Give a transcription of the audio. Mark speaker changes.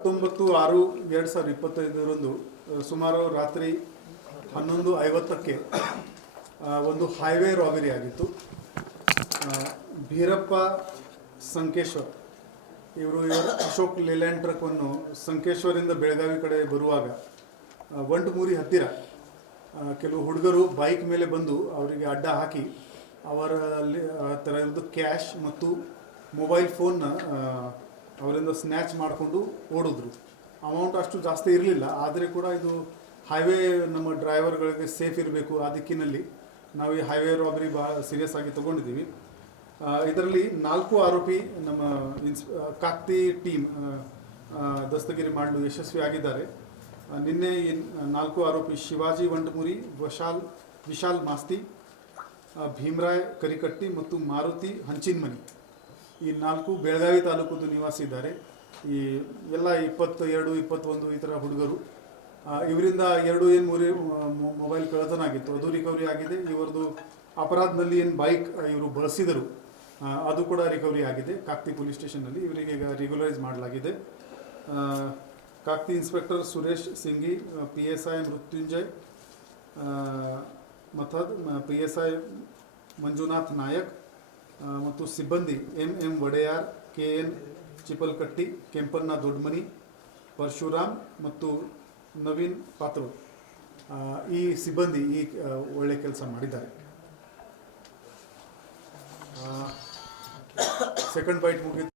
Speaker 1: ಹತ್ತೊಂಬತ್ತು ಆರು ಎರಡು ಸಾವಿರದ ಇಪ್ಪತ್ತೈದರಂದು ಸುಮಾರು ರಾತ್ರಿ ಹನ್ನೊಂದು ಐವತ್ತಕ್ಕೆ ಒಂದು ಹೈವೇ ರಾಬರಿ ಆಗಿತ್ತು ಭೀರಪ್ಪ ಸಂಕೇಶ್ವರ್, ಇವರು ಅಶೋಕ್ ಲೇಲ್ಯಾಂಡ್ ಟ್ರಕ್ಕನ್ನು ಸಂಕೇಶ್ವರಿಂದ ಬೆಳಗಾವಿ ಕಡೆ ಬರುವಾಗ ಒಂಟಮೂರಿ ಹತ್ತಿರ ಕೆಲವು ಹುಡುಗರು ಬೈಕ್ ಮೇಲೆ ಬಂದು ಅವರಿಗೆ ಅಡ್ಡ ಹಾಕಿ, ಅವರಲ್ಲಿ ಆ ಥರ ಇರೋದು ಕ್ಯಾಶ್ ಮತ್ತು ಮೊಬೈಲ್ ಫೋನ್ನ ಅವರಿಂದ ಸ್ನ್ಯಾಚ್ ಮಾಡಿಕೊಂಡು ಓಡಿದ್ರು. ಅಮೌಂಟ್ ಅಷ್ಟು ಜಾಸ್ತಿ ಇರಲಿಲ್ಲ, ಆದರೆ ಕೂಡ ಇದು ಹೈವೇ ನಮ್ಮ ಡ್ರೈವರ್ಗಳಿಗೆ ಸೇಫ್ ಇರಬೇಕು ಆ ದಿಕ್ಕಿನಲ್ಲಿ. ನಾವು ಈ ಹೈವೇ ರಾಬರಿ ಭಾಳ ಸೀರಿಯಸ್ ಆಗಿ ತೊಗೊಂಡಿದ್ದೀವಿ ಇದರಲ್ಲಿ ನಾಲ್ಕು ಆರೋಪಿ ನಮ್ಮ ಇನ್ಸ್ ಕಾಕ್ತಿ ಟೀಮ್ ದಸ್ತಗಿರಿ ಮಾಡಲು ಯಶಸ್ವಿಯಾಗಿದ್ದಾರೆ ನಿನ್ನೆ ಈ ನಾಲ್ಕು ಆರೋಪಿ ಶಿವಾಜಿ ವಂಟಮುರಿ ವಶಾಲ್, ವಿಶಾಲ್ ಮಾಸ್ತಿ ಭೀಮರಾಯ್ ಕರಿಕಟ್ಟಿ ಮತ್ತು ಮಾರುತಿ ಹಂಚಿನ್ಮನಿ. ಈ ನಾಲ್ಕು ಬೆಳಗಾವಿ ತಾಲೂಕದ್ದು ನಿವಾಸಿ ಇದ್ದಾರೆ ಈ ಎಲ್ಲ ಇಪ್ಪತ್ತು ಎರಡು, ಇಪ್ಪತ್ತೊಂದು ಈ ಥರ ಹುಡುಗರು. ಇವರಿಂದ ಎರಡು ಏನು ಮೂರು ಮೊಬೈಲ್ ಕಳ್ಳತನ ಆಗಿತ್ತು. ಅದು ರಿಕವರಿ ಆಗಿದೆ. ಇವರದು ಅಪರಾಧದಲ್ಲಿ ಏನು ಬೈಕ್ ಇವರು ಬಳಸಿದರು. ಅದು ಕೂಡ ರಿಕವರಿ ಆಗಿದೆ. ಕಾಕ್ತಿ ಪೊಲೀಸ್ ಸ್ಟೇಷನ್ನಲ್ಲಿ ಇವರಿಗೆ ಈಗ ರೆಗ್ಯುಲರೈಸ್ ಮಾಡಲಾಗಿದೆ. Kakati inspector Suresh Singi P S I Mrityunjay Mathad P S I Manjunath Nayak ಮತ್ತು ಸಿಬ್ಬಂದಿ M M Odeyar, K N Chipalkatti Kempanna Dodmani, Parashuram ಮತ್ತು ನವೀನ್ ಪಾತ್ರ ಈ ಸಿಬ್ಬಂದಿ ಈ ಒಳ್ಳೆ ಕೆಲಸ ಮಾಡಿದ್ದಾರೆ. ಸೆಕೆಂಡ್ ಬೈಟ್ ಮುಗಿದು